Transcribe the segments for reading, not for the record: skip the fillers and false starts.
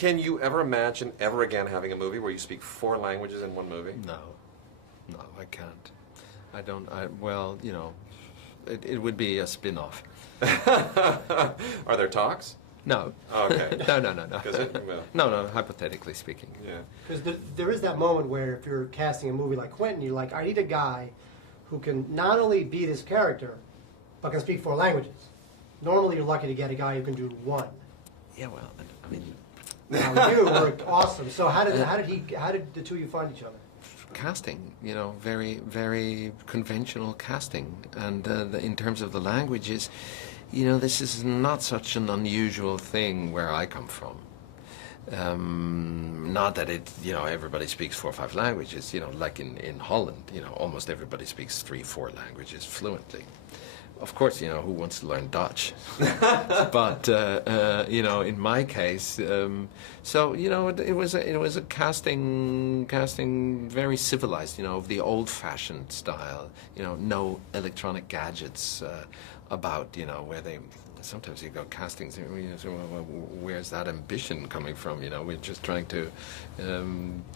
Can you ever imagine ever again having a movie where you speak 4 languages in one movie? No, no, I can't. I don't. Well, you know, it would be a spin-off. Are there talks? No. Okay. No. No, hypothetically speaking. Yeah. Because there is that moment where if you're casting a movie like Quentin, you're like, I need a guy who can not only be this character, but can speak 4 languages. Normally, you're lucky to get a guy who can do 1. Yeah, well, I mean, Now you worked awesome. So how did the two of you find each other? casting, you know, very, very conventional casting. And in terms of the languages, you know, this is not such an unusual thing where I come from. Not that it, you know, everybody speaks 4 or 5 languages, you know, like in Holland, you know, almost everybody speaks 3 or 4 languages fluently. Of course, you know, who wants to learn Dutch? But you know, in my case, so you know, it was a casting very civilized, you know, of the old-fashioned style. You know, no electronic gadgets about. You know, where they sometimes you go castings. You say, well, where's that ambition coming from? You know, we're just trying to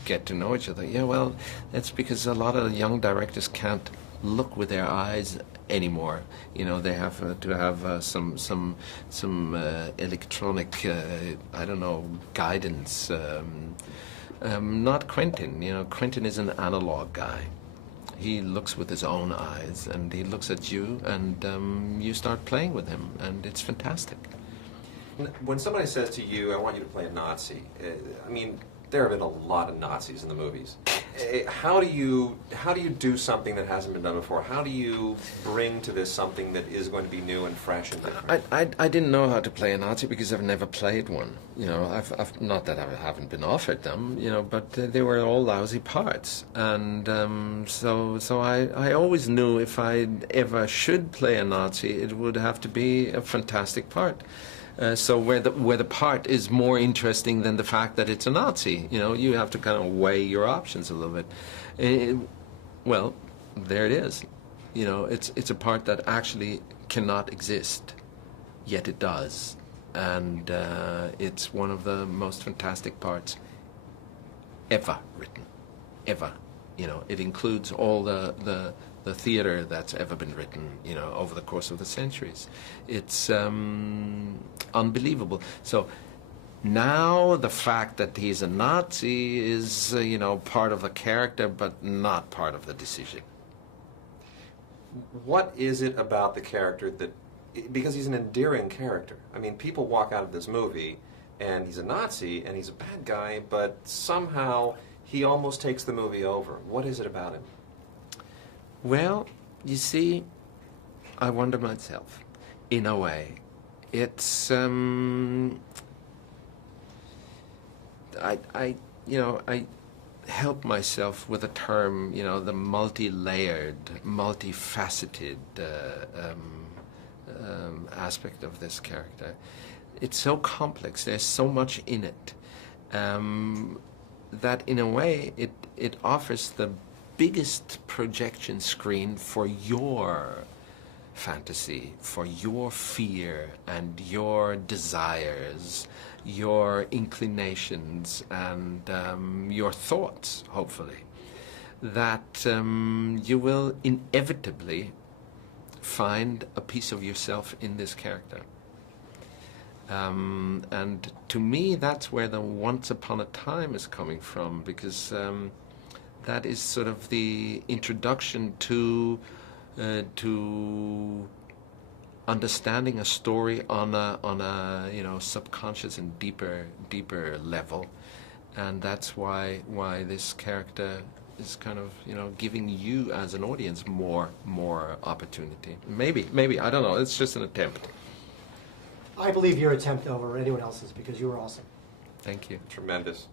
get to know each other. Yeah, well, that's because a lot of young directors can't look with their eyes anymore. You know, they have to have some electronic, I don't know, guidance. Not Quentin. You know, Quentin is an analog guy. He looks with his own eyes, and he looks at you, and you start playing with him, and it's fantastic. When somebody says to you, I want you to play a Nazi, I mean, there have been a lot of Nazis in the movies. How do you do something that hasn't been done before? How do you bring to this something that is going to be new and fresh and different? I didn't know how to play a Nazi because I've never played one. You know, I've not that I haven't been offered them. You know, but they were all lousy parts, and so I always knew if I ever should play a Nazi, it would have to be a fantastic part. So where the part is more interesting than the fact that it's a Nazi, you know, you have to kind of weigh your options a little bit. Well, there it is. You know, it's a part that actually cannot exist, yet it does, and it's one of the most fantastic parts ever written, ever. You know, it includes all the theater that's ever been written, you know, over the course of the centuries. It's unbelievable. So now the fact that he's a Nazi is, you know, part of the character, but not part of the decision. What is it about the character that, because he's an endearing character. I mean, people walk out of this movie and he's a Nazi and he's a bad guy, but somehow he almost takes the movie over. What is it about him? Well, you see, I wonder myself, in a way. It's, I help myself with a term, you know, the multi-layered, multifaceted aspect of this character. It's so complex, there's so much in it, that in a way it offers the biggest projection screen for your fantasy, for your fear and your desires, your inclinations and your thoughts, hopefully, that you will inevitably find a piece of yourself in this character. And to me, that's where the Once Upon a Time is coming from, because that is sort of the introduction to understanding a story on a you know, subconscious and deeper level, and that's why this character is kind of, you know, giving you as an audience more opportunity. Maybe I don't know. It's just an attempt. I believe your attempt over anyone else's because you were awesome. Thank you. Tremendous.